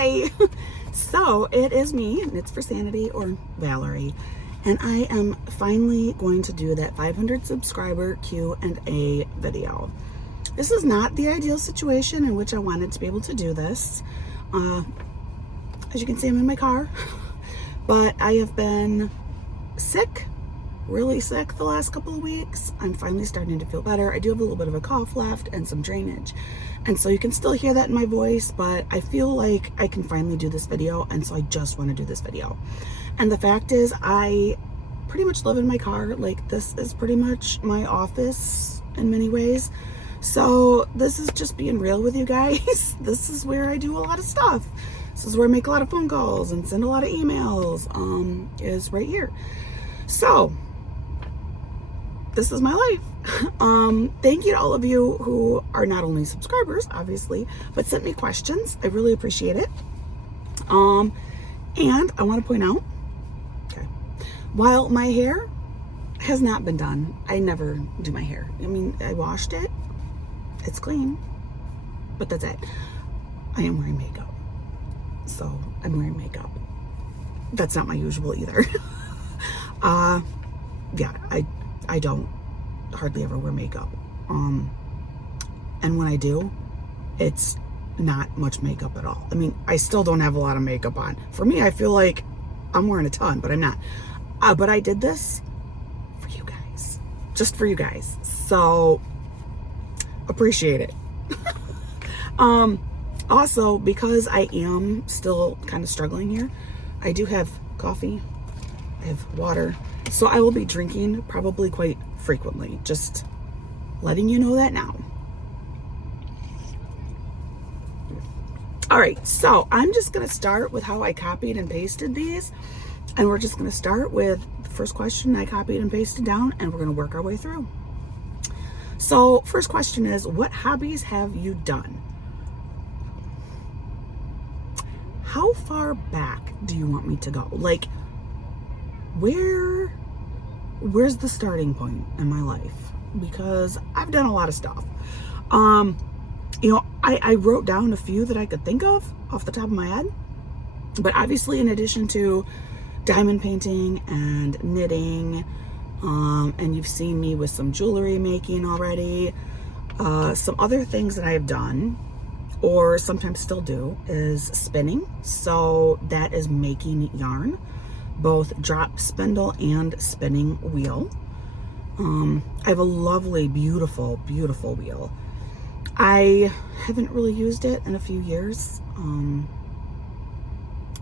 Hi! So it is me, and it's for Sanity, or Valerie, and I am finally going to do that 500 subscriber Q&A video. This is not the ideal situation in which I wanted to be able to do this. As you can see, I'm in my car, but I have been sick, really sick the last couple of weeks. I'm finally starting to feel better. I do have a little bit of a cough left and some drainage. And so you can still hear that in my voice, but I feel like I can finally do this video. And so I just want to do this video. And the fact is, I pretty much live in my car. Like, this is pretty much my office in many ways. So this is just being real with you guys. This is where I do a lot of stuff. This is where I make a lot of phone calls and send a lot of emails, is right here. So this is my life. Thank you to all of you who are not only subscribers, obviously, but sent me questions. I really appreciate it. And I want to point out, okay, while my hair has not been done, I never do my hair. I mean, I washed it. It's clean, but that's it. I am wearing makeup. So I'm wearing makeup. That's not my usual either. Yeah, I don't hardly ever wear makeup. And when I do, it's not much makeup at all. I mean, I still don't have a lot of makeup on. For me, I feel like I'm wearing a ton, but I'm not. But I did this for you guys, just for you guys. So appreciate it. Also, because I am still kind of struggling here, I do have coffee, I have water, so I will be drinking probably quite frequently. Just letting you know that now. All right, so I'm just gonna start with how I copied and pasted these, and we're just gonna start with the first question I copied and pasted down, and we're gonna work our way through. So first question is, what hobbies have you done? How far back do you want me to go? Like, where's the starting point in my life? Because I've done a lot of stuff. You know, I wrote down a few that I could think of off the top of my head, but obviously in addition to diamond painting and knitting, and you've seen me with some jewelry making already, some other things that I have done or sometimes still do is spinning. So that is making yarn, both drop spindle and spinning wheel. I have a lovely, beautiful, beautiful wheel. I haven't really used it in a few years.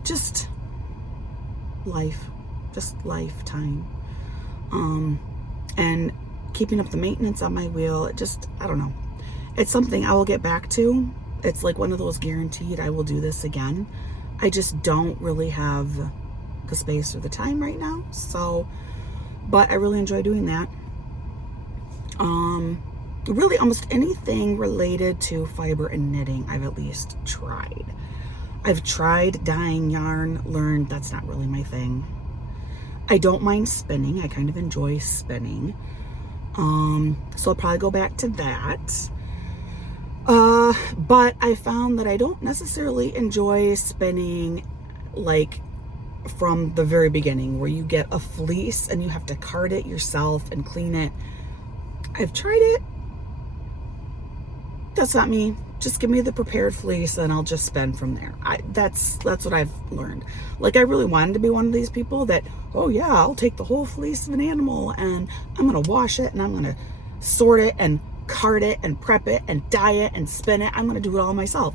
Just lifetime. And keeping up the maintenance on my wheel, it just, I don't know. It's something I will get back to. It's like one of those guaranteed I will do this again. I just don't really have the space or the time right now. So, but I really enjoy doing that. Really almost anything related to fiber and knitting, I've at least tried. I've tried dyeing yarn, learned that's not really my thing. I don't mind spinning. I kind of enjoy spinning. So I'll probably go back to that. But I found that I don't necessarily enjoy spinning like from the very beginning, where you get a fleece and you have to card it yourself and clean it. I've tried it. That's not me. Just give me the prepared fleece and I'll just spin from there. That's what I've learned. Like, I really wanted to be one of these people that, oh yeah, I'll take the whole fleece of an animal and I'm gonna wash it and I'm gonna sort it and card it and prep it and dye it and spin it. I'm gonna do it all myself.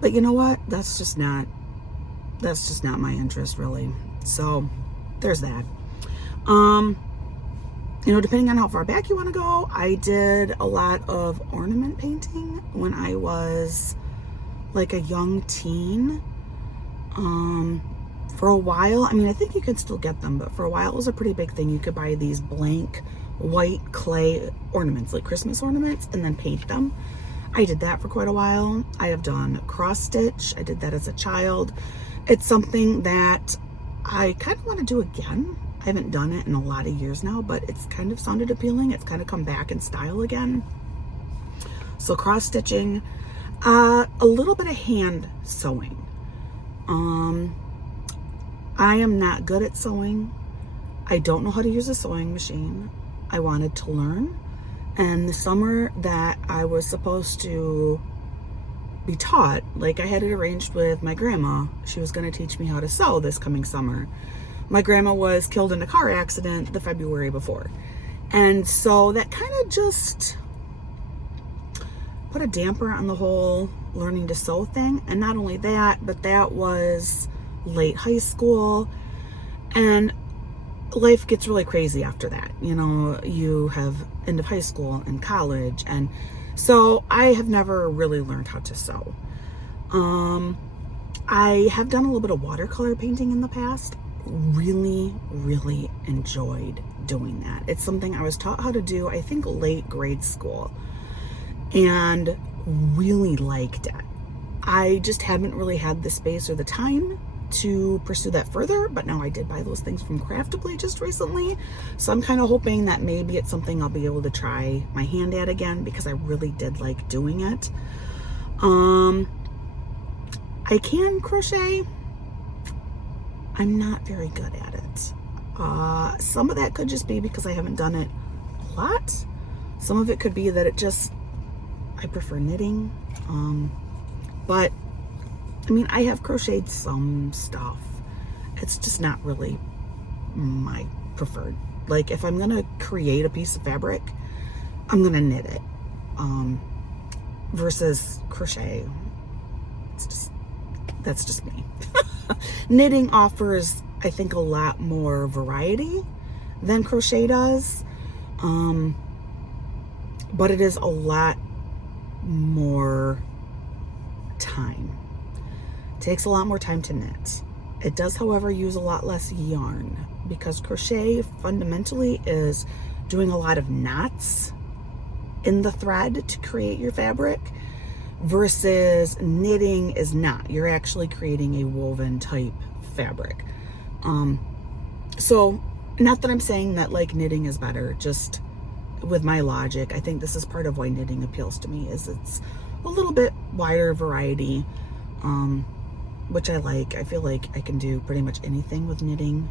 But you know what? That's just not my interest, really. So there's that. You know, depending on how far back you want to go, I did a lot of ornament painting when I was like a young teen. For a while, I mean, I think you can still get them, but for a while it was a pretty big thing. You could buy these blank white clay ornaments, like Christmas ornaments, and then paint them. I did that for quite a while. I have done cross stitch. I did that as a child. It's something that I kind of want to do again. I haven't done it in a lot of years now, but it's kind of sounded appealing. It's kind of come back in style again. So cross stitching. A little bit of hand sewing. I am not good at sewing. I don't know how to use a sewing machine. I wanted to learn. And the summer that I was supposed to be taught, like I had it arranged with my grandma, she was going to teach me how to sew this coming summer. My grandma was killed in a car accident the February before. And so that kind of just put a damper on the whole learning to sew thing. And not only that, but that was late high school, and life gets really crazy after that. You know, you have end of high school and college, and so I have never really learned how to sew. I have done a little bit of watercolor painting in the past. Really enjoyed doing that. It's something I was taught how to do, I think, late grade school, and really liked it. I just haven't really had the space or the time to pursue that further, but now I did buy those things from Craftably just recently, so I'm kind of hoping that maybe it's something I'll be able to try my hand at again, because I really did like doing it. I can crochet. I'm not very good at it. Some of that could just be because I haven't done it a lot. Some of it could be that I prefer knitting. But I mean, I have crocheted some stuff. It's just not really my preferred. Like, if I'm gonna create a piece of fabric, I'm gonna knit it. Versus crochet. That's just me. Knitting offers, I think, a lot more variety than crochet does. But it is a lot more time. It takes a lot more time to knit. It does, however, use a lot less yarn, because crochet fundamentally is doing a lot of knots in the thread to create your fabric, versus knitting is not. You're actually creating a woven type fabric. So not that I'm saying that like knitting is better, just with my logic, I think this is part of why knitting appeals to me, is it's a little bit wider variety, which I like. I feel like I can do pretty much anything with knitting.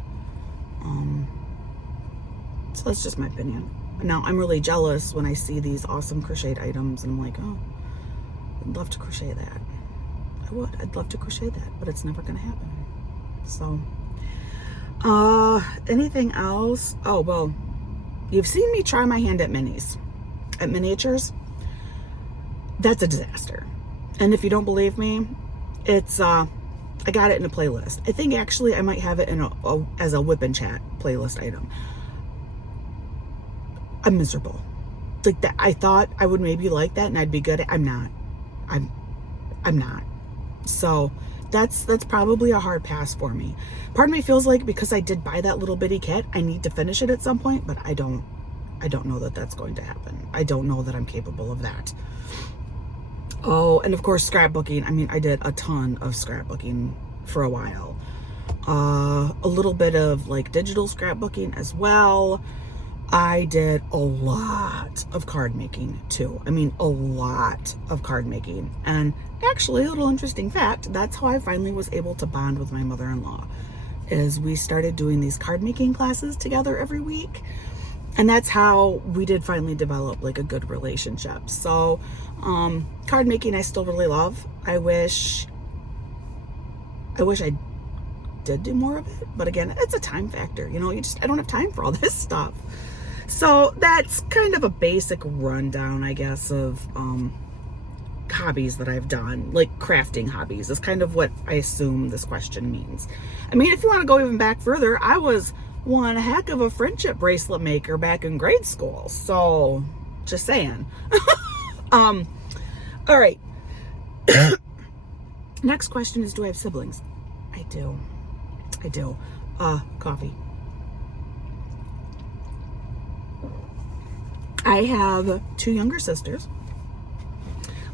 So that's just my opinion. Now, I'm really jealous when I see these awesome crocheted items, and I'm like, oh, I'd love to crochet that. I'd love to crochet that, but it's never gonna happen. So, anything else? Oh, well, you've seen me try my hand at miniatures. That's a disaster. And if you don't believe me, it's, I got it in a playlist. I think actually I might have it in as a whip and chat playlist item. I'm miserable. Like that, I thought I would maybe like that and I'd be good at. I'm not. I'm not. So that's probably a hard pass for me. Part of me feels like, because I did buy that little bitty kit, I need to finish it at some point, but I don't know that that's going to happen. I don't know that I'm capable of that. Oh, and of course, scrapbooking. I mean, I did a ton of scrapbooking for a while. A little bit of like digital scrapbooking as well. I did a lot of card making too. I mean, a lot of card making. And actually, a little interesting fact, that's how I finally was able to bond with my mother-in-law, is we started doing these card making classes together every week. And that's how we did finally develop like a good relationship. So, card making I still really love. I wish I did do more of it, but again, it's a time factor. You know, I don't have time for all this stuff. So that's kind of a basic rundown, I guess, of hobbies that I've done. Like crafting hobbies is kind of what I assume this question means. I mean, if you want to go even back further, I was one heck of a friendship bracelet maker back in grade school. So just saying. All right. Next question is, do I have siblings? I do. Coffee. I have 2 younger sisters.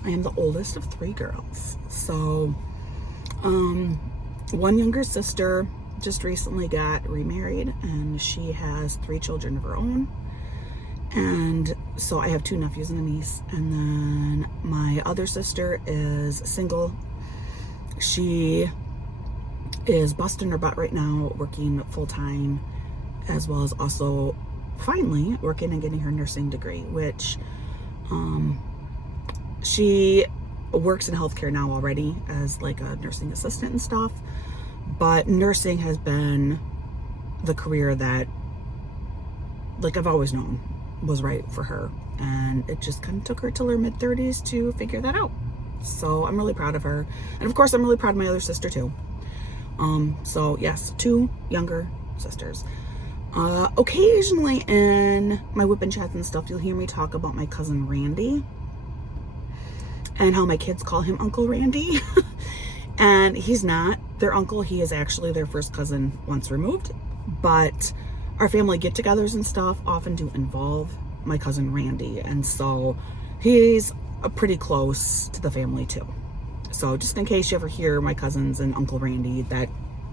I am the oldest of 3 girls. So, one younger sister just recently got remarried, and she has 3 children of her own. And so I have 2 nephews and a niece. And then my other sister is single. She is busting her butt right now, working full-time, as well as also finally working and getting her nursing degree, which she works in healthcare now already as like a nursing assistant and stuff. But nursing has been the career that, like, I've always known was right for her. And it just kind of took her till her mid-30s to figure that out. So I'm really proud of her. And of course, I'm really proud of my other sister too. So yes, 2 younger sisters. Occasionally in my whip and chats and stuff, you'll hear me talk about my cousin Randy and how my kids call him Uncle Randy. And he's not their uncle. He is actually their first cousin once removed. But our family get-togethers and stuff often do involve my cousin Randy. And so he's pretty close to the family too. So just in case you ever hear my cousins and Uncle Randy, that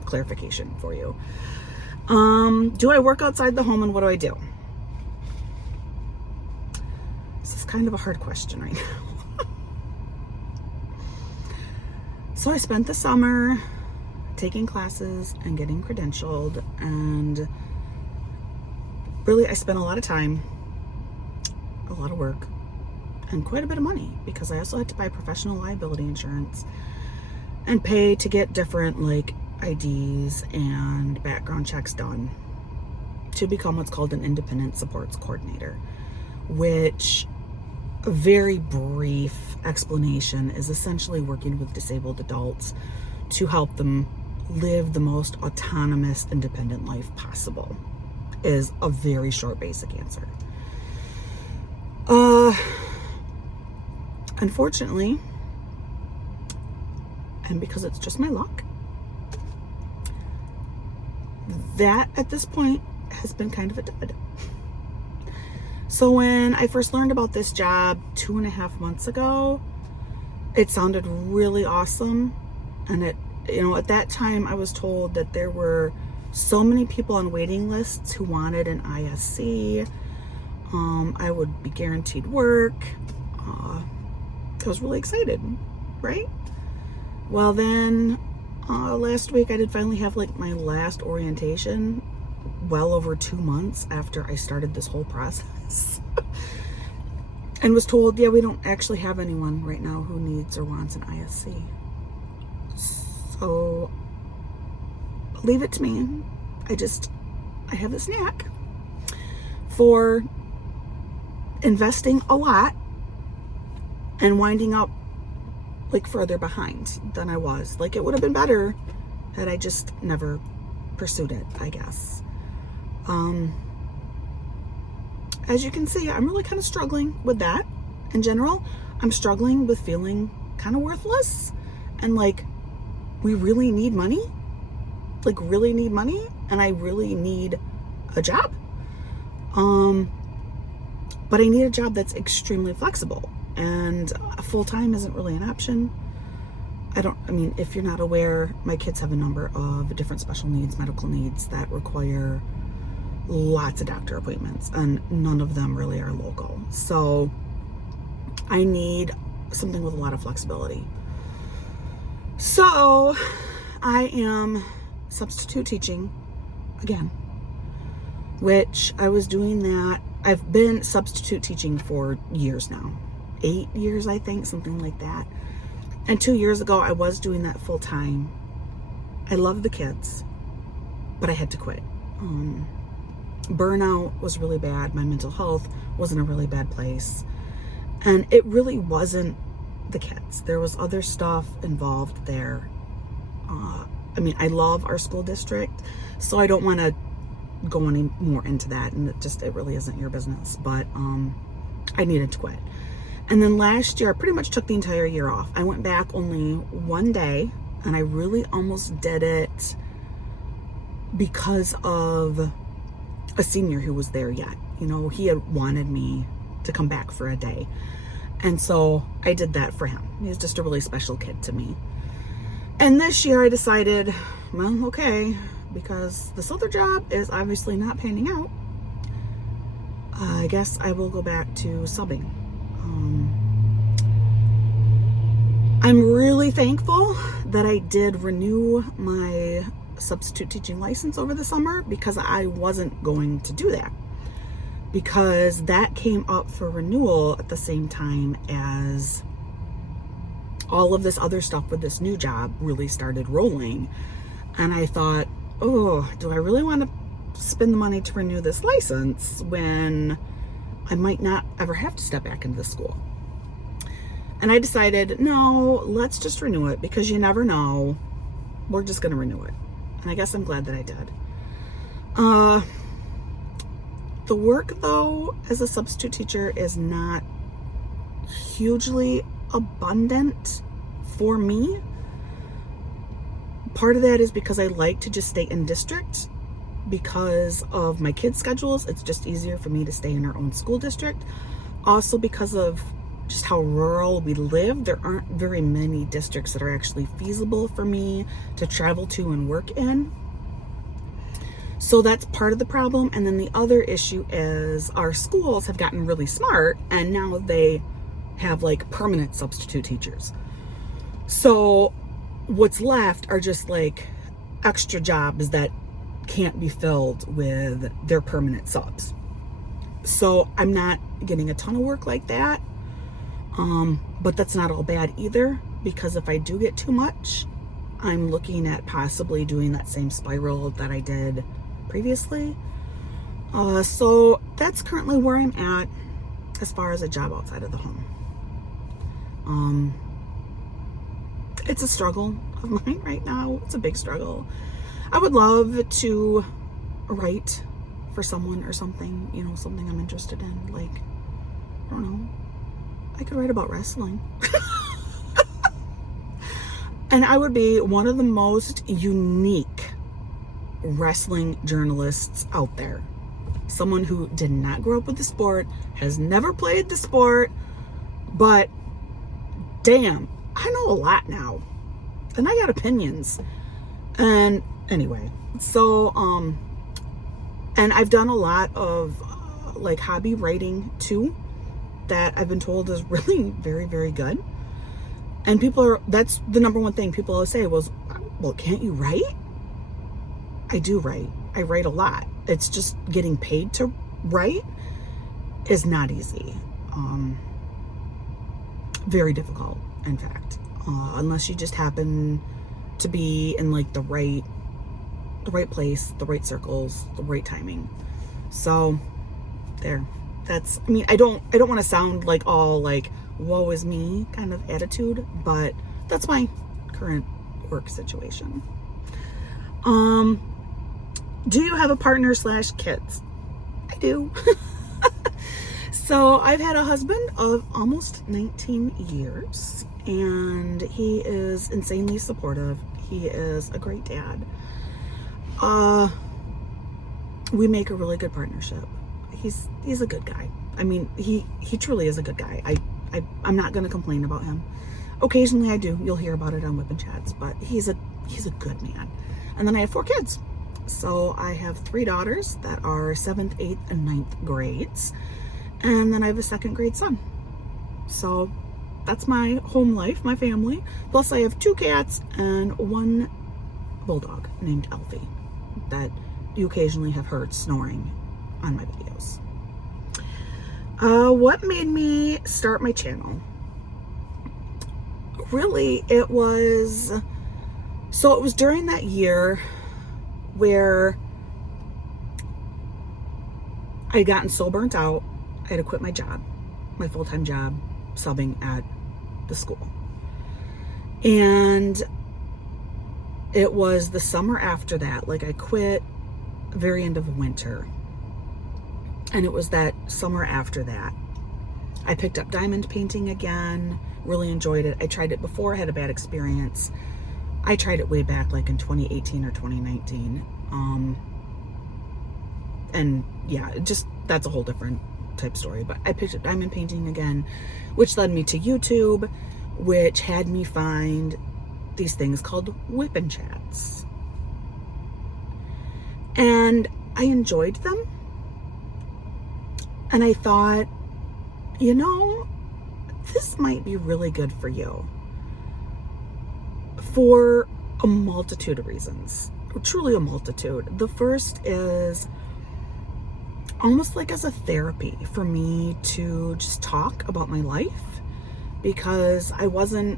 clarification for you. Do I work outside the home and what do I do? This is kind of a hard question right now. So I spent the summer taking classes and getting credentialed, and really I spent a lot of time, a lot of work, and quite a bit of money, because I also had to buy professional liability insurance and pay to get different like IDs and background checks done to become what's called an independent supports coordinator, which, a very brief explanation, is essentially working with disabled adults to help them live the most autonomous, independent life possible, is a very short, basic answer. Unfortunately, and because it's just my luck, that at this point has been kind of a dud. So when I first learned about this job 2.5 months ago, it sounded really awesome. And it, at that time I was told that there were so many people on waiting lists who wanted an ISC. I would be guaranteed work. I was really excited, right? Well, then last week I did finally have like my last orientation, well over 2 months after I started this whole process. And was told, yeah, we don't actually have anyone right now who needs or wants an ISC. So leave it to me. I have this knack for investing a lot and winding up like further behind than I was. Like, it would have been better had I just never pursued it, I guess. As you can see, I'm really kind of struggling with that in general. I'm struggling with feeling kind of worthless and like, we really need money, like really need money, and I really need a job. But I need a job that's extremely flexible, and full-time isn't really an option. If you're not aware, my kids have a number of different special needs, medical needs that require lots of doctor appointments, and none of them really are local. So I need something with a lot of flexibility. So I am substitute teaching again, which I was doing that. I've been substitute teaching for years now, 8 years, I think, something like that. And 2 years ago, I was doing that full time. I love the kids, but I had to quit. Burnout was really bad. My mental health was in a really bad place. And it really wasn't the kids. There was other stuff involved there. I love our school district, so I don't want to go any more into that. And it really isn't your business. But I needed to quit. And then last year, I pretty much took the entire year off. I went back only one day, and I really almost did it because of a senior who was there yet. He had wanted me to come back for a day. And so I did that for him. He was just a really special kid to me. And this year I decided, well, okay, because this other job is obviously not panning out, I guess I will go back to subbing. I'm really thankful that I did renew my substitute teaching license over the summer, because I wasn't going to do that, because that came up for renewal at the same time as all of this other stuff with this new job really started rolling. And I thought, oh, do I really want to spend the money to renew this license when I might not ever have to step back into the school? And I decided, no, let's just renew it, because you never know. We're just going to renew it. And I guess I'm glad that I did. The work, though, as a substitute teacher is not hugely abundant for me. Part of that is because I like to just stay in district. Because of my kids' schedules, it's just easier for me to stay in our own school district. Also because of just how rural we live, there aren't very many districts that are actually feasible for me to travel to and work in. So that's part of the problem. And then the other issue is our schools have gotten really smart, and now they have like permanent substitute teachers. So what's left are just like extra jobs that can't be filled with their permanent subs. So I'm not getting a ton of work like that. But that's not all bad either, because if I do get too much, I'm looking at possibly doing that same spiral that I did previously. So that's currently where I'm at as far as a job outside of the home. It's a struggle of mine right now. It's a big struggle. I would love to write for someone or something, you know, something I'm interested in. Like, I don't know, I could write about wrestling. And I would be one of the most unique wrestling journalists out there. Someone who did not grow up with the sport, has never played the sport, but damn, I know a lot now. And I got opinions. And anyway, so, and I've done a lot of like hobby writing too, that I've been told is really very, very good. And that's the number one thing people always say was, well, can't you write? I do write. I write a lot. It's just getting paid to write is not easy. Very difficult, in fact, unless you just happen to be in like the right place, the right circles, the right timing. So there. That's, I mean, I don't want to sound like all like woe is me kind of attitude, but that's my current work situation. Do you have a partner / kids? I do. So I've had a husband of almost 19 years, and he is insanely supportive. He is a great dad. We make a really good partnership. He's a good guy. I mean, he truly is a good guy. I'm not going to complain about him. Occasionally I do. You'll hear about it on Whip and Chats, but he's a good man. And then I have 4 kids. So I have 3 daughters that are 7th, 8th, and 9th grades. And then I have a 2nd grade son. So that's my home life, my family. Plus I have 2 cats and 1 bulldog named Elfie that you occasionally have heard snoring on my videos. What made me start my channel? Really, it was during that year where I had gotten so burnt out, I had to quit my job, my full-time job, subbing at the school. And it was the summer after that, like I quit very end of winter. And it was that summer after that, I picked up diamond painting again, really enjoyed it. I tried it before, I had a bad experience. I tried it way back like in 2018 or 2019. And yeah, that's a whole different type story. But I picked up diamond painting again, which led me to YouTube, which had me find these things called Whip and Chats. And I enjoyed them. And I thought, you know, this might be really good for you for a multitude of reasons, truly a multitude. The first is almost like as a therapy for me to just talk about my life, because I wasn't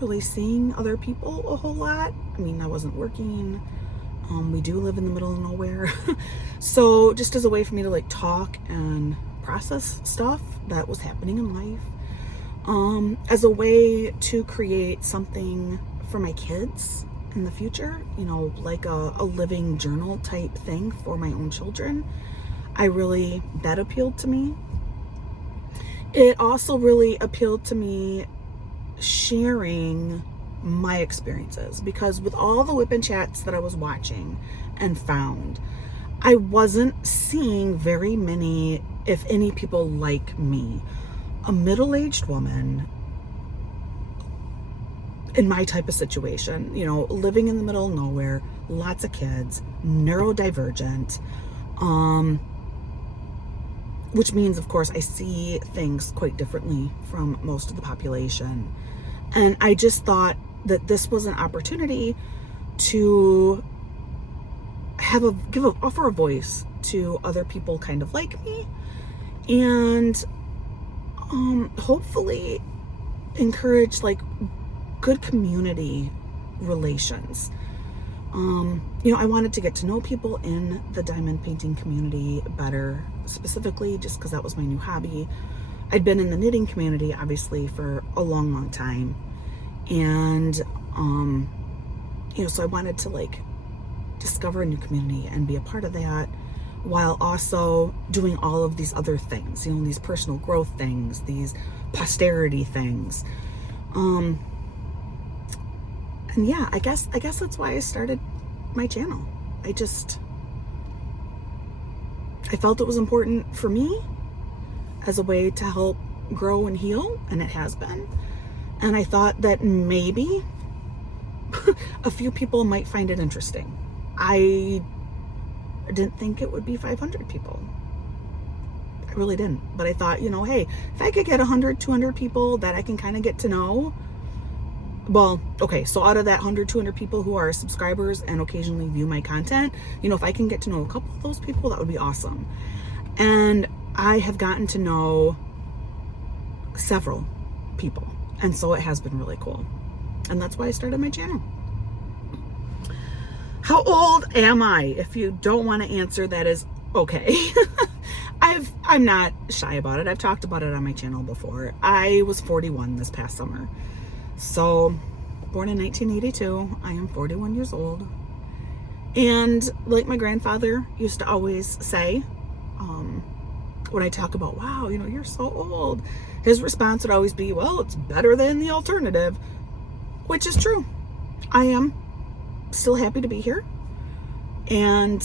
really seeing other people a whole lot. I mean, I wasn't working. We do live in the middle of nowhere. So just as a way for me to like talk and process stuff that was happening in life, as a way to create something for my kids in the future, you know, like a living journal type thing for my own children. That appealed to me. It also really appealed to me sharing my experiences, because with all the whip and chats that I was watching and found, I wasn't seeing very many, if any, people like me, a middle-aged woman in my type of situation, you know, living in the middle of nowhere, lots of kids, neurodivergent, which means, of course, I see things quite differently from most of the population. And I just thought that this was an opportunity to offer a voice to other people kind of like me, and hopefully encourage like good community relations. You know, I wanted to get to know people in the diamond painting community better, specifically just because that was my new hobby. I'd been in the knitting community, obviously, for a long time. And, you know, so I wanted to like discover a new community and be a part of that, while also doing all of these other things, you know, these personal growth things, these posterity things. And yeah, I guess that's why I started my channel. I felt it was important for me as a way to help grow and heal, and it has been. And I thought that maybe a few people might find it interesting. I didn't think it would be 500 people. I really didn't. But I thought, you know, hey, if I could get 100, 200 people that I can kind of get to know, well, okay, so out of that 100, 200 people who are subscribers and occasionally view my content, you know, if I can get to know a couple of those people, that would be awesome. And I have gotten to know several people. And so it has been really cool. And that's why I started my channel. How old am I? If you don't want to answer, that is okay. I'm not shy about it. I've talked about it on my channel before. I was 41 this past summer. So, born in 1982, I am 41 years old. And like my grandfather used to always say, when I talk about, wow, you know, you're so old, his response would always be, well, it's better than the alternative, which is true. I am still happy to be here. And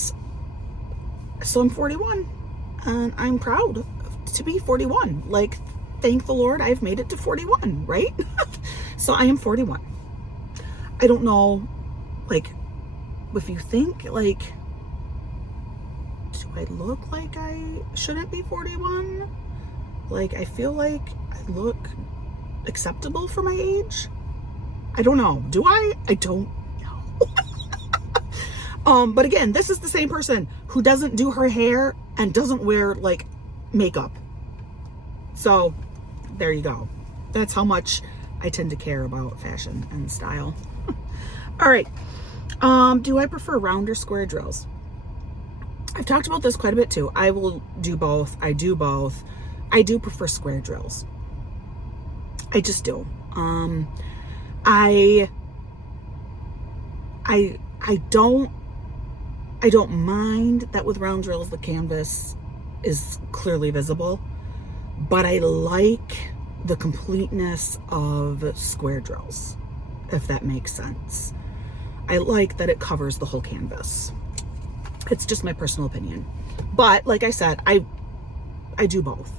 so I'm 41, and I'm proud to be 41. Like, thank the Lord I've made it to 41, right? So I am 41. I don't know, like, if you think, like, do I look like I shouldn't be 41? Like, I feel like I look acceptable for my age. I don't know. Do I? I don't know. But again, this is the same person who doesn't do her hair and doesn't wear, like, makeup. So, there you go. That's how much I tend to care about fashion and style. All right. Do I prefer round or square drills? I've talked about this quite a bit too. I will do both. I do both. I do prefer square drills. I just do. I don't mind that with round drills the canvas is clearly visible, but I like the completeness of square drills, if that makes sense. I like that it covers the whole canvas. It's just my personal opinion. But like I said, I do both.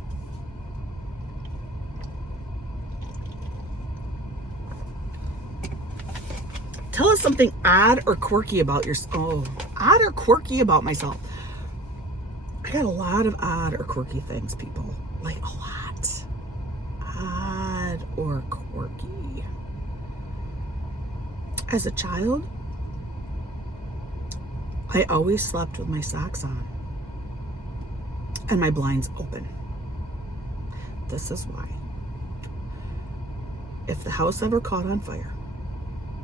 Tell us something odd or quirky about odd or quirky about myself. I got a lot of odd or quirky things, people. Like a lot. Odd or quirky. As a child, I always slept with my socks on and my blinds open. This is why. If the house ever caught on fire,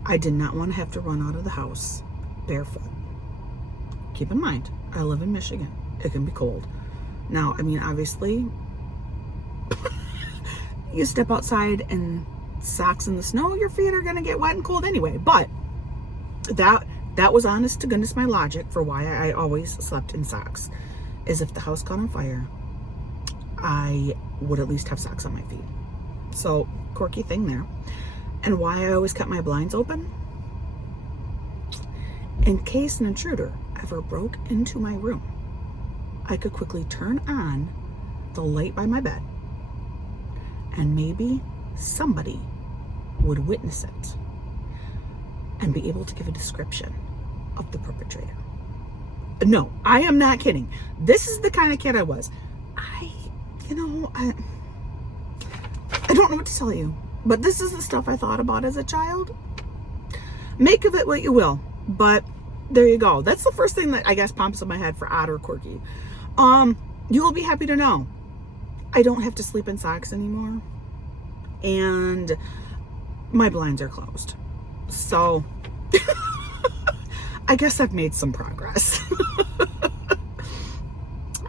I did not want to have to run out of the house barefoot. Keep in mind, I live in Michigan. It can be cold. Now, I mean, obviously, you step outside in socks in the snow, your feet are going to get wet and cold anyway. But that was honest to goodness my logic for why I always slept in socks. Is if the house caught on fire, I would at least have socks on my feet. So, quirky thing there. And why I always kept my blinds open? In case an intruder ever broke into my room, I could quickly turn on the light by my bed and maybe somebody would witness it and be able to give a description of the perpetrator. No, I am not kidding. This is the kind of kid I was. I don't know what to tell you, but this is the stuff I thought about as a child. Make of it what you will, but there you go. That's the first thing that I guess pops in my head for odd or quirky. You will be happy to know I don't have to sleep in socks anymore, and my blinds are closed. So I guess I've made some progress.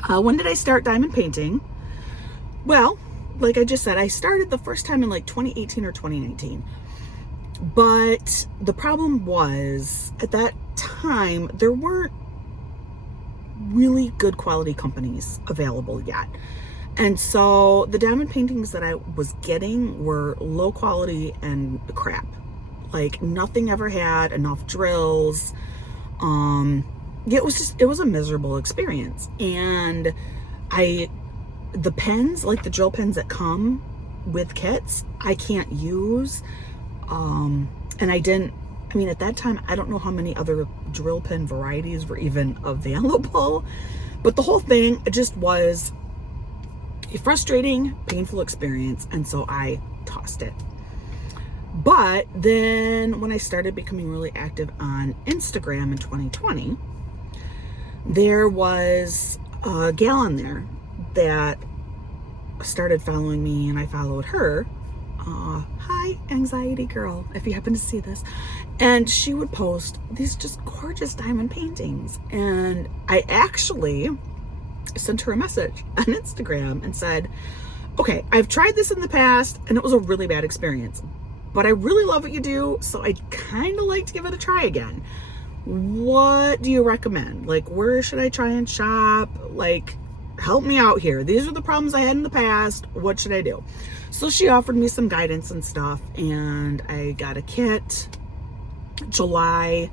When did I start diamond painting? Well, like I just said, I started the first time in like 2018 or 2019. But the problem was, at that time, there weren't really good quality companies available yet. And so the diamond paintings that I was getting were low quality and crap. Like nothing ever had enough drills. It was a miserable experience. And the pens, like the drill pens that come with kits, I can't use. And at that time, I don't know how many other drill pen varieties were even available, but the whole thing just was a frustrating, painful experience. And so I tossed it. But then when I started becoming really active on Instagram in 2020, there was a gal on there that started following me and I followed her. Hi, anxiety girl, if you happen to see this. And she would post these just gorgeous diamond paintings. And I actually sent her a message on Instagram and said, okay, I've tried this in the past and it was a really bad experience, but I really love what you do, so I'd kind of like to give it a try again. What do you recommend? Like, where should I try and shop? Like, help me out here. These are the problems I had in the past. What should I do? So she offered me some guidance and stuff, and I got a kit July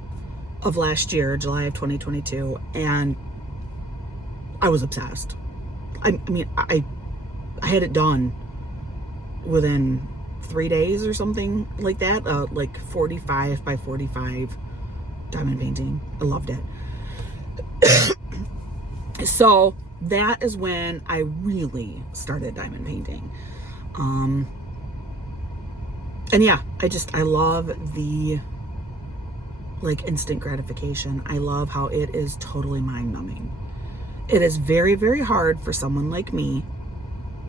of last year, July of 2022, and I was obsessed. I had it done within 3 days or something like that, like 45 by 45 diamond painting. I loved it. So that is when I really started diamond painting. And yeah, I love the like instant gratification. I love how it is totally mind numbing. It is very, very hard for someone like me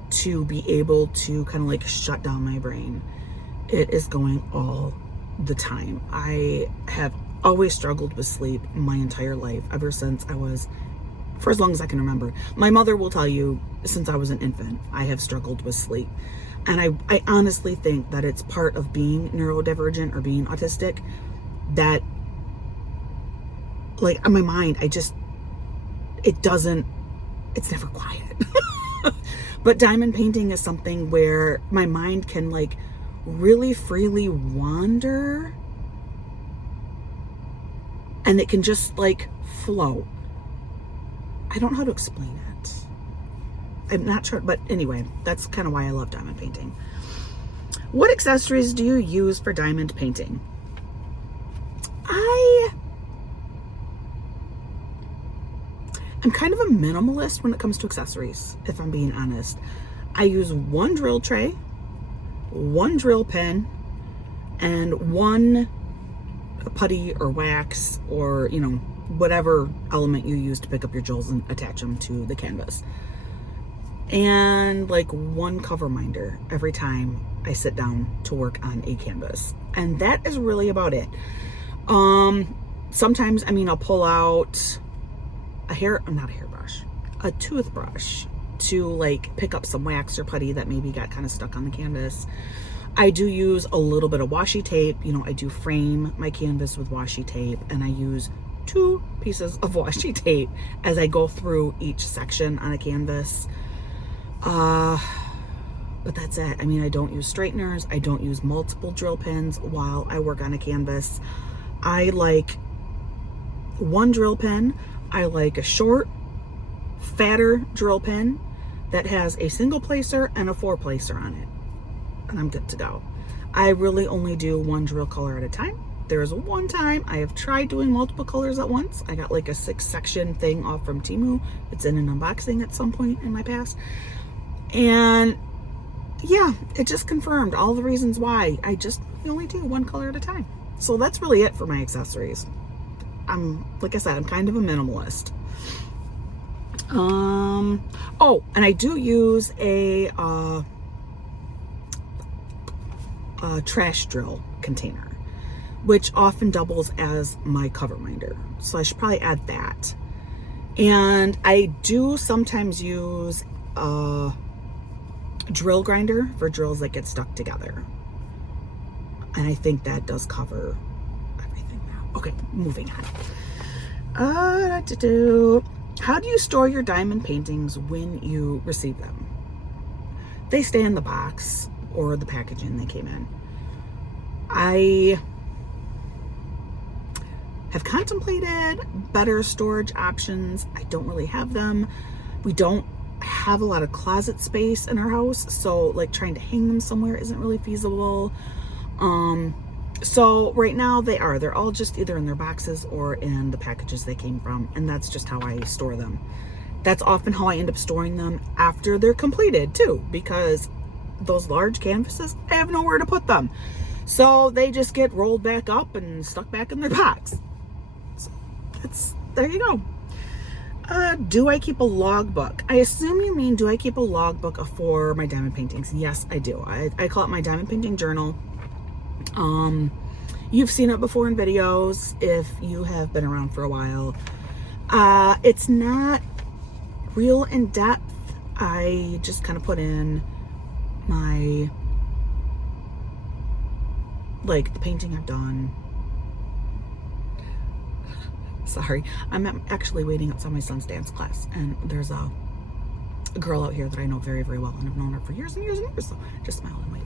to be able to kind of like shut down my brain. It is going all the time. I have always struggled with sleep my entire life, ever since for as long as I can remember. My mother will tell you, since I was an infant, I have struggled with sleep. And I honestly think that it's part of being neurodivergent or being autistic, that like in my mind, it's never quiet. But diamond painting is something where my mind can like really freely wander, and it can just like flow. I don't know how to explain it. I'm not sure, but anyway, that's kind of why I love diamond painting. What accessories do you use for diamond painting? I'm kind of a minimalist when it comes to accessories, if I'm being honest. I use one drill tray, one drill pen, and one putty or wax or, you know, whatever element you use to pick up your drills and attach them to the canvas. And like one cover minder every time I sit down to work on a canvas. And that is really about it. Sometimes, I mean, I'll pull out a toothbrush to like pick up some wax or putty that maybe got kind of stuck on the canvas. I do use a little bit of washi tape. You know, I do frame my canvas with washi tape, and I use 2 pieces of washi tape as I go through each section on a canvas. But that's it. I mean, I don't use straighteners. I don't use multiple drill pins while I work on a canvas. I like one drill pin. I like a short, fatter drill pin that has a single placer and a 4-placer on it. And I'm good to go. I really only do one drill color at a time. There is one time I have tried doing multiple colors at once. I got like a 6-section thing off from Temu. It's in an unboxing at some point in my past. And yeah, it just confirmed all the reasons why I just only do one color at a time. So that's really it for my accessories. Like I said, I'm kind of a minimalist. Oh, and I do use a trash drill container, which often doubles as my cover minder. So I should probably add that. And I do sometimes use a drill grinder for drills that get stuck together. And I think that does cover everything now. Okay, moving on. How do you store your diamond paintings when you receive them? They stay in the box or the packaging they came in. I have contemplated better storage options. I don't really have them. We don't have a lot of closet space in our house, so like trying to hang them somewhere isn't really feasible. So right now they're all just either in their boxes or in the packages they came from, and that's just how I store them. That's often how I end up storing them after they're completed too, because those large canvases, I have nowhere to put them. So they just get rolled back up and stuck back in their box. So there you go. Do I keep a logbook? I assume you mean, do I keep a logbook for my diamond paintings? Yes, I do. I call it my diamond painting journal. You've seen it before in videos if you have been around for a while. It's not real in depth. I just kind of put in my, like, the painting I've done. Sorry, I'm actually waiting outside my son's dance class, and there's a girl out here that I know very, very well, and I've known her for years and years and years, so just smile and wave.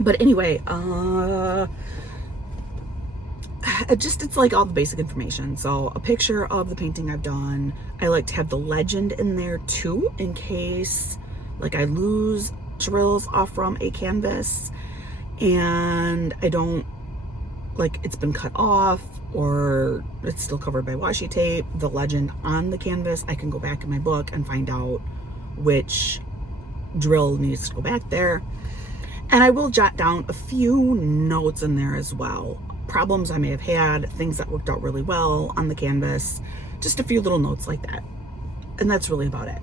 But anyway, it's like all the basic information. So a picture of the painting I've done. I like to have the legend in there too, in case like I lose drills off from a canvas and I don't, like, it's been cut off or it's still covered by washi tape, the legend on the canvas, I can go back in my book and find out which drill needs to go back there. And I will jot down a few notes in there as well. Problems I may have had, things that worked out really well on the canvas, just a few little notes like that. And that's really about it.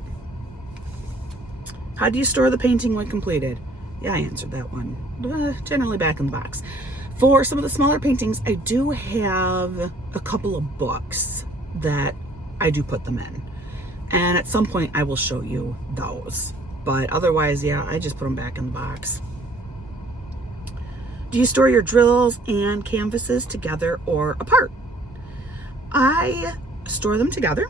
How do you store the painting when completed? Yeah, I answered that one. Generally back in the box. For some of the smaller paintings, I do have a couple of books that I do put them in. And at some point I will show you those. But otherwise, yeah, I just put them back in the box. Do you store your drills and canvases together or apart? I store them together.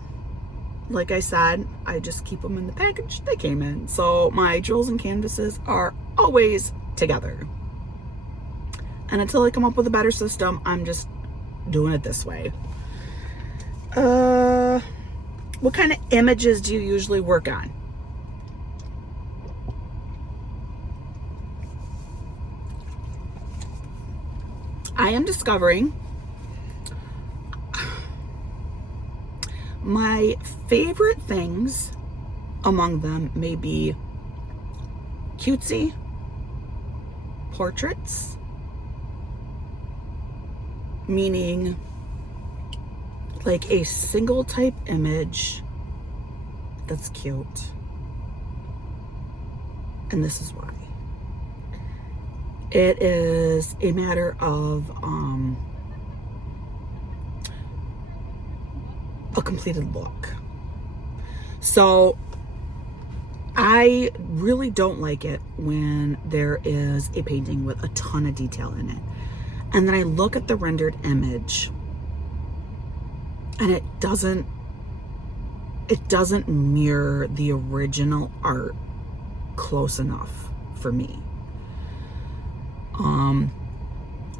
Like I said, I just keep them in the package they came in. So my drills and canvases are always together. And until I come up with a better system, I'm just doing it this way. What kind of images do you usually work on? I am discovering My favorite things among them may be cutesy portraits, meaning like a single type image that's cute. And this is why. It is a matter of a completed look. So I really don't like it when there is a painting with a ton of detail in it. And then I look at the rendered image and it doesn't mirror the original art close enough for me.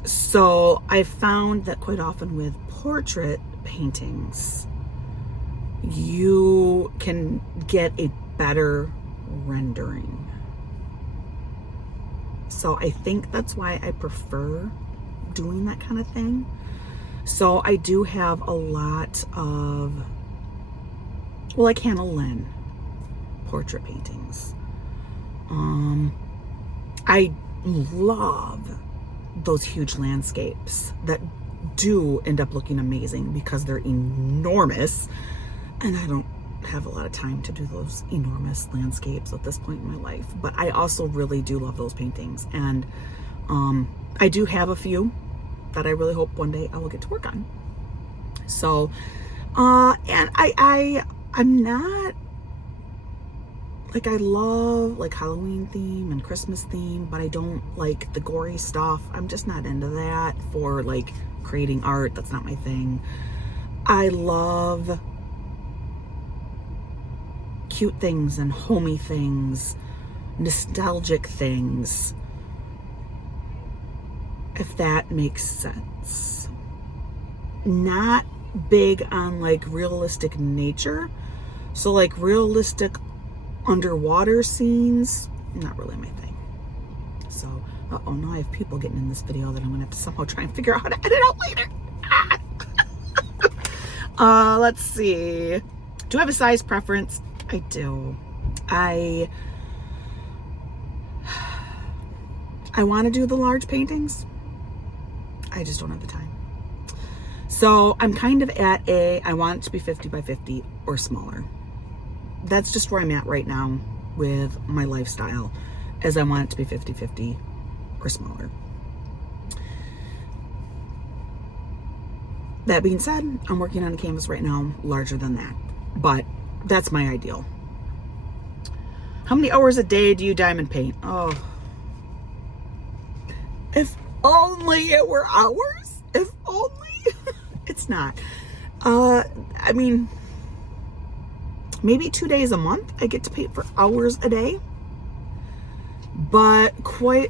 So I found that quite often with portrait paintings, you can get a better rendering. So I think that's why I prefer doing that kind of thing. So I do have a lot of, like Hannah Lynn portrait paintings. I love those huge landscapes that do end up looking amazing because they're enormous, and I don't have a lot of time to do those enormous landscapes at this point in my life. But I also really do love those paintings, and I do have a few that I really hope one day I will get to work on. So and I'm not like, I love like Halloween theme and Christmas theme, but I don't like the gory stuff. I'm just not into that for like creating art. That's not my thing. I love cute things and homey things, nostalgic things, if that makes sense. Not big on like realistic nature. So like realistic underwater scenes, not really my thing. So, oh, now I have people getting in this video that I'm gonna have to somehow try and figure out how to edit out later. Let's see. Do I have a size preference? I do. I want to do the large paintings. I just don't have the time. So I'm kind of at I want it to be 50 by 50 or smaller. That's just where I'm at right now with my lifestyle, as I want it to be 50-50 or smaller. That being said, I'm working on a canvas right now larger than that, but that's my ideal. How many hours a day do you diamond paint? Oh, if only it were hours. If only. It's not. I mean, maybe 2 days a month I get to paint for hours a day, but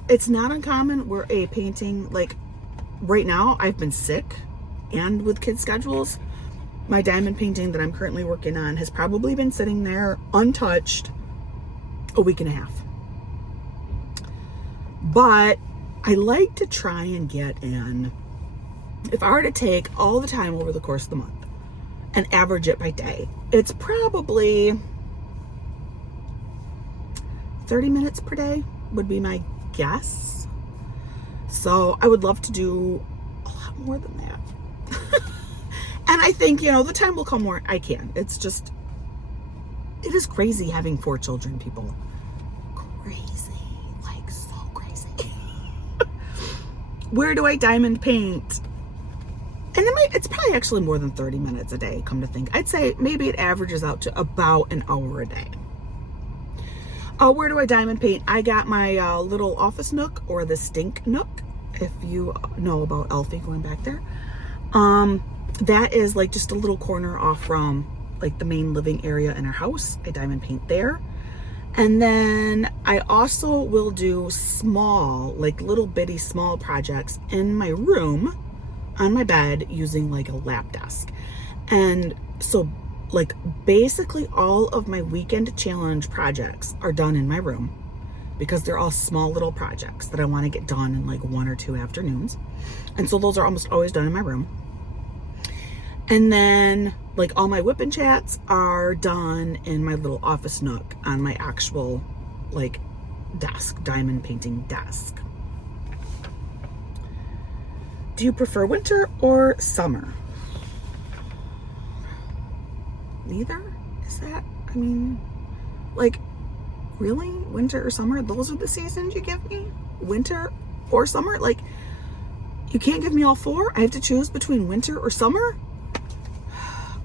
it's not uncommon where a painting, like right now I've been sick and with kids' schedules, my diamond painting that I'm currently working on has probably been sitting there untouched a week and a half. But I like to try and get in, if I were to take all the time over the course of the month and average it by day, it's probably 30 minutes per day would be my guess. So I would love to do a lot more than that. And I think, the time will come where I can. It's just, it is crazy having 4 children, people. Crazy, like so crazy. Where do I diamond paint? And it's probably actually more than 30 minutes a day, come to think. I'd say maybe it averages out to about an hour a day. Where do I diamond paint? I got my little office nook, or the stink nook, if you know about Elfie going back there. That is like just a little corner off from like the main living area in our house. I diamond paint there. And then I also will do small, like little bitty small projects in my room on my bed using like a lap desk. And so like basically all of my weekend challenge projects are done in my room, because they're all small little projects that I want to get done in like 1 or 2 afternoons. And so those are almost always done in my room. And then like all my whip and chats are done in my little office nook on my actual like desk, diamond painting desk. Do you prefer winter or summer? Neither? Is that, I mean, like, really? Winter or summer? Those are the seasons you give me? Winter or summer? Like, you can't give me all four? I have to choose between winter or summer?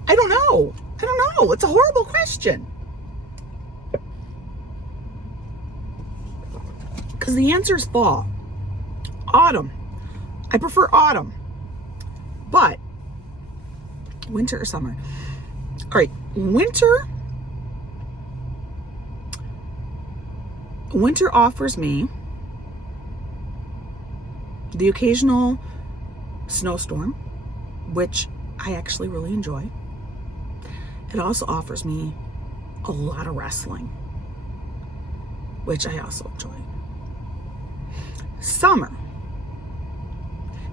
I don't know. I don't know. It's a horrible question. Because the answer is fall. Autumn. I prefer autumn. But winter or summer? All right, winter offers me the occasional snowstorm, which I actually really enjoy. It also offers me a lot of wrestling, which I also enjoy. Summer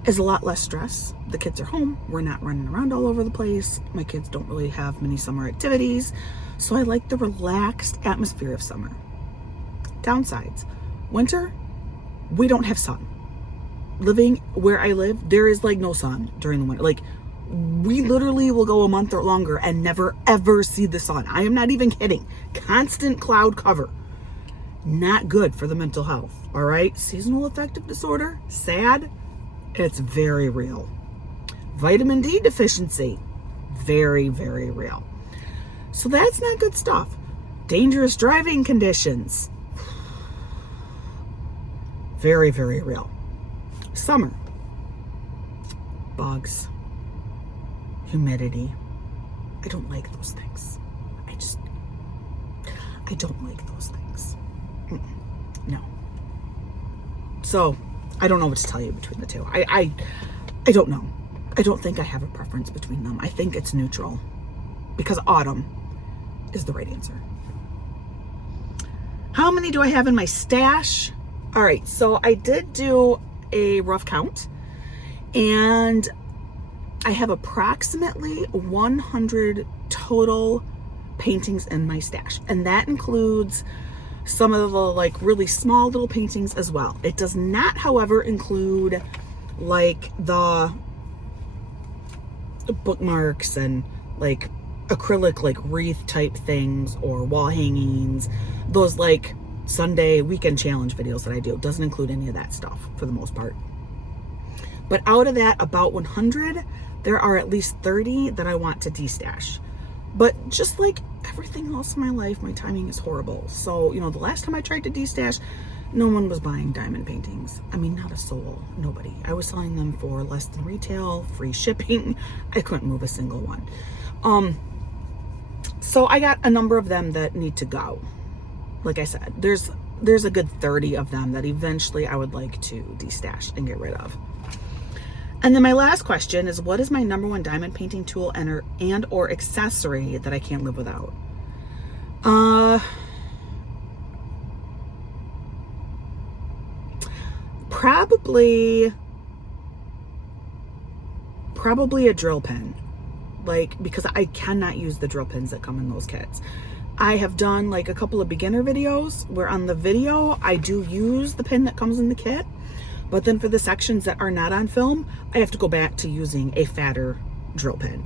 is a lot less stress. The kids are home. We're not running around all over the place. My kids don't really have many summer activities. So I like the relaxed atmosphere of summer. Downsides. Winter, we don't have sun. Living where I live, there is like no sun during the winter. Like we literally will go a month or longer and never ever see the sun. I am not even kidding. Constant cloud cover. Not good for the mental health. All right. Seasonal affective disorder, sad. It's very real. Vitamin D deficiency, very, very real. So that's not good stuff. Dangerous driving conditions, very, very real. Summer, bugs, humidity. I don't like those things. I don't like those things. No. So I don't know what to tell you between the two. I don't know. I don't think I have a preference between them. I think it's neutral because autumn is the right answer. How many do I have in my stash? All right, so I did do a rough count and I have approximately 100 total paintings in my stash, and that includes some of the like really small little paintings as well. It does not, however, include like the bookmarks and like acrylic like wreath type things or wall hangings. Those like Sunday weekend challenge videos that I do. It doesn't include any of that stuff for the most part. But out of that about 100, there are at least 30 that I want to destash. But just like everything else in my life, my timing is horrible. So, you know, the last time I tried to destash, no one was buying diamond paintings. I mean, not a soul, nobody. I was selling them for less than retail, free shipping. I couldn't move a single one. So I got a number of them that need to go. Like I said, there's a good 30 of them that eventually I would like to destash and get rid of. And then my last question is, what is my number one diamond painting tool and or accessory that I can't live without? Probably a drill pen. Like, because I cannot use the drill pins that come in those kits. I have done like a couple of beginner videos where on the video I do use the pin that comes in the kit. But then for the sections that are not on film, I have to go back to using a fatter drill pin.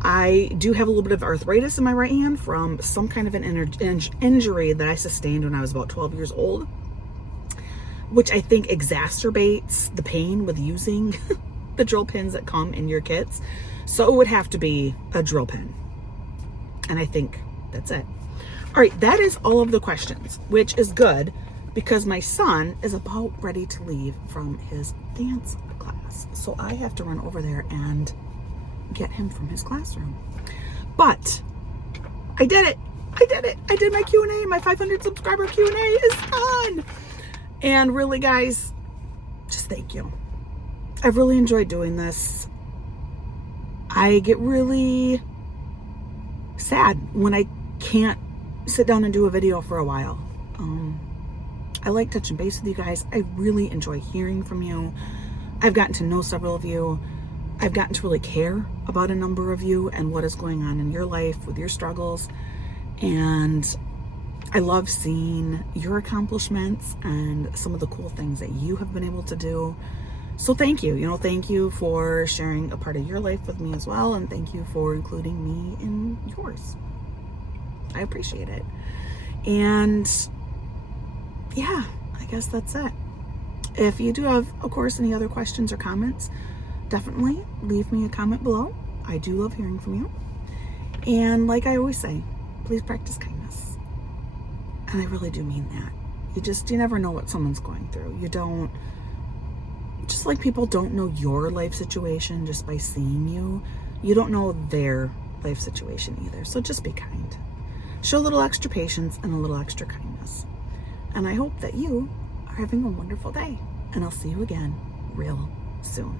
I do have a little bit of arthritis in my right hand from some kind of an injury that I sustained when I was about 12 years old, which I think exacerbates the pain with using the drill pins that come in your kits. So it would have to be a drill pin. And I think that's it. All right, that is all of the questions, which is good, because my son is about ready to leave from his dance class. So I have to run over there and get him from his classroom. But I did it. I did my Q&A. My 500 subscriber Q&A is done. And really, guys, just thank you. I've really enjoyed doing this. I get really sad when I can't sit down and do a video for a while. I like touching base with you guys. I really enjoy hearing from you. I've gotten to know several of you. I've gotten to really care about a number of you and what is going on in your life with your struggles. And I love seeing your accomplishments and some of the cool things that you have been able to do. So thank you. Thank you for sharing a part of your life with me as well. And thank you for including me in yours. I appreciate it. And yeah, I guess that's it. If you do have, of course, any other questions or comments, definitely leave me a comment below. I do love hearing from you. And like I always say, please practice kindness. And I really do mean that. You never know what someone's going through. Just like people don't know your life situation just by seeing you, you don't know their life situation either. So just be kind. Show a little extra patience and a little extra kindness. And I hope that you are having a wonderful day. And I'll see you again real soon.